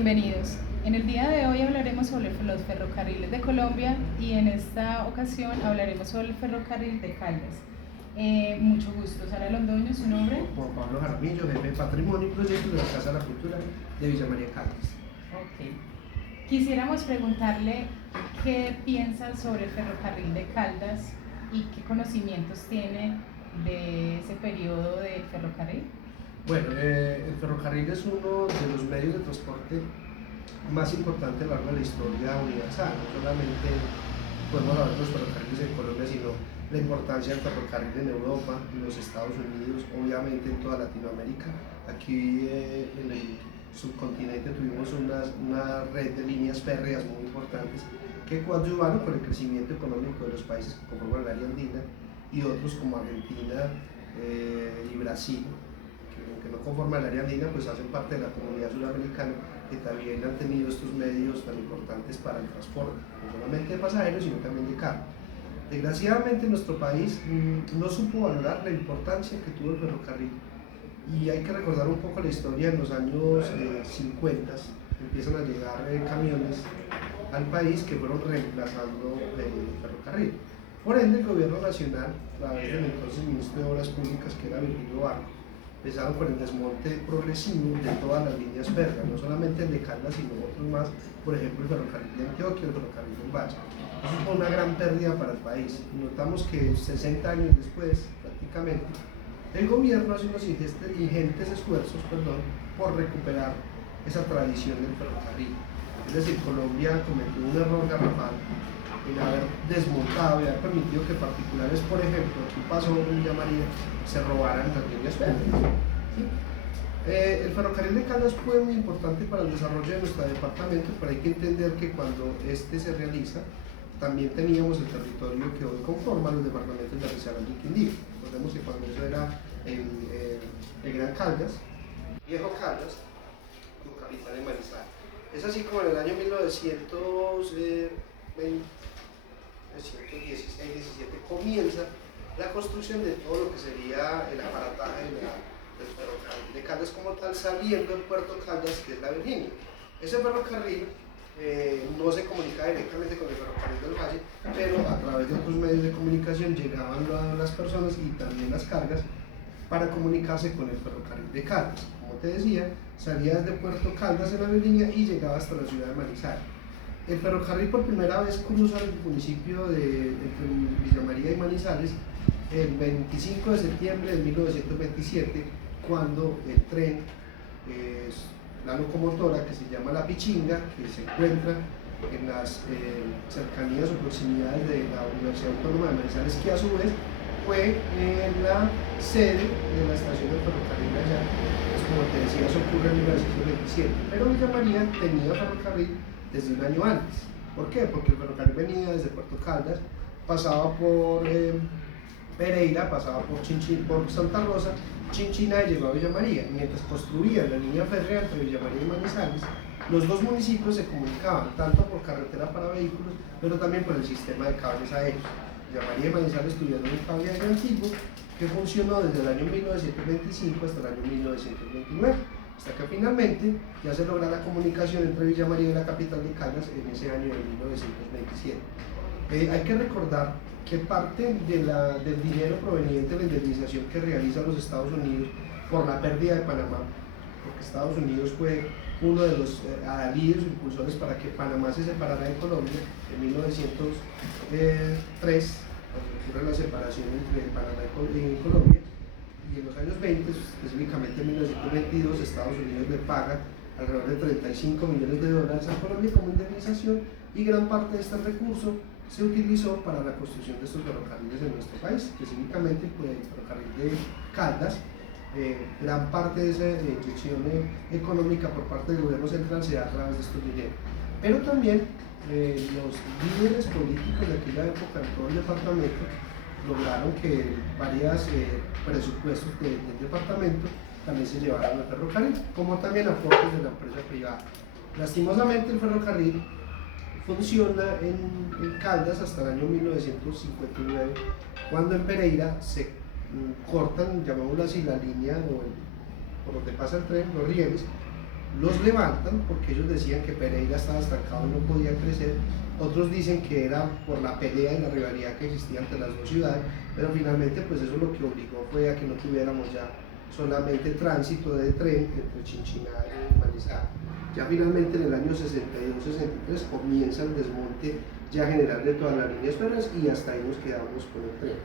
Bienvenidos. En el día de hoy hablaremos sobre los ferrocarriles de Colombia y en esta ocasión hablaremos sobre el ferrocarril de Caldas. Mucho gusto, Sara Londoño, ¿su nombre? Juan Pablo Jaramillo, jefe de Patrimonio y Proyectos de la Casa de la Cultura de Villa María Caldas. Ok. Quisiéramos preguntarle qué piensa sobre el ferrocarril de Caldas y qué conocimientos tiene de ese periodo del ferrocarril. Bueno, el ferrocarril es uno de los medios de transporte más importantes a lo largo de la historia universal. No solamente podemos hablar de los ferrocarriles en Colombia, sino la importancia del ferrocarril en Europa, en los Estados Unidos, obviamente en toda Latinoamérica. Aquí en el subcontinente tuvimos una red de líneas férreas muy importantes que coadyuvaron con el crecimiento económico de los países que conforman el área andina y otros como Argentina y Brasil, que no conforman el área andina, pues hacen parte de la comunidad sudamericana, que también han tenido estos medios tan importantes para el transporte, no solamente de pasajeros, sino también de carga. Desgraciadamente nuestro país no supo valorar la importancia que tuvo el ferrocarril, y hay que recordar un poco la historia. En los años 50 empiezan a llegar camiones al país que fueron reemplazando el ferrocarril. Por ende, el gobierno nacional, a través del entonces ministro de Obras Públicas, que era Virgilio Barco, empezaron con el desmonte progresivo de todas las líneas férreas, no solamente el de Caldas, sino otros más, por ejemplo el ferrocarril de Antioquia, el ferrocarril del Valle. Eso fue una gran pérdida para el país. Notamos que 60 años después, prácticamente, el gobierno hace unos ingentes esfuerzos por recuperar esa tradición del ferrocarril. Es decir, Colombia cometió un error garrafal en haber desmontado y haber permitido que particulares, por ejemplo, aquí pasó en Villa María, se robaran las líneas férreas. ¿Sí? El ferrocarril de Caldas fue muy importante para el desarrollo de nuestro departamento, pero hay que entender que cuando este se realiza, también teníamos el territorio que hoy conforma los departamentos de Risaralda y Quindío. Recordemos que cuando eso era el Gran Caldas, Viejo Caldas, con capital en Manizales. Es así como en el año 1916-17 comienza la construcción de todo lo que sería el aparataje del ferrocarril de Caldas como tal, saliendo del puerto Caldas, que es la Virginia. Ese ferrocarril no se comunicaba directamente con el ferrocarril del Valle, pero a través de otros medios de comunicación llegaban las personas y también las cargas para comunicarse con el ferrocarril de Caldas. Como te decía, salía desde Puerto Caldas en la Virginia y llegaba hasta la ciudad de Manizales. El ferrocarril por primera vez cruza el municipio de Villa María y Manizales el 25 de septiembre de 1927, cuando el tren, la locomotora que se llama La Pichinga, que se encuentra en las cercanías o proximidades de la Universidad Autónoma de Manizales, que a su vez fue la sede de la estación del ferrocarril allá. Pues como te decía, eso ocurre en 1927, pero Villa María tenía ferrocarril desde un año antes. ¿Por qué? Porque el ferrocarril venía desde Puerto Caldas, pasaba por Pereira, pasaba por Santa Rosa, Chinchina y llegó a Villa María. Mientras construían la línea férrea entre Villa María y Manizales, los dos municipios se comunicaban tanto por carretera para vehículos, pero también por el sistema de cables aéreos. Villa María y Manizales tuvieron un cable aéreo antiguo que funcionó desde el año 1925 hasta el año 1929, hasta que finalmente ya se logra la comunicación entre Villa María y la capital de Caldas en ese año de 1927. Hay que recordar que parte del dinero proveniente de la indemnización que realizan los Estados Unidos por la pérdida de Panamá, porque Estados Unidos fue uno de los adalides o impulsores para que Panamá se separara de Colombia en 1903, cuando ocurre la separación entre Panamá y Colombia, y en los años 20, específicamente en 1922, Estados Unidos le paga alrededor de $35 millones a Colombia como indemnización, y gran parte de este recurso se utilizó para la construcción de estos ferrocarriles en nuestro país, específicamente pues, el ferrocarril de Caldas. Gran parte de esa inyección económica por parte del gobierno central se da a través de estos dineros, pero también los líderes políticos de aquella época en todo el departamento lograron que varios presupuestos del departamento también se llevaran al ferrocarril, como también aportes de la empresa privada. Lastimosamente el ferrocarril funciona en Caldas hasta el año 1959, cuando en Pereira se cortan, llamémoslo así, la línea por donde pasa el tren, los rieles, los levantan porque ellos decían que Pereira estaba estancado y no podía crecer. Otros dicen que era por la pelea y la rivalidad que existía entre las dos ciudades, pero finalmente pues eso lo que obligó fue a que no tuviéramos ya solamente tránsito de tren entre Chinchiná y Manizales. Ya finalmente en el año 62-63 comienza el desmonte ya general de todas las líneas férreas y hasta ahí nos quedamos con el tren.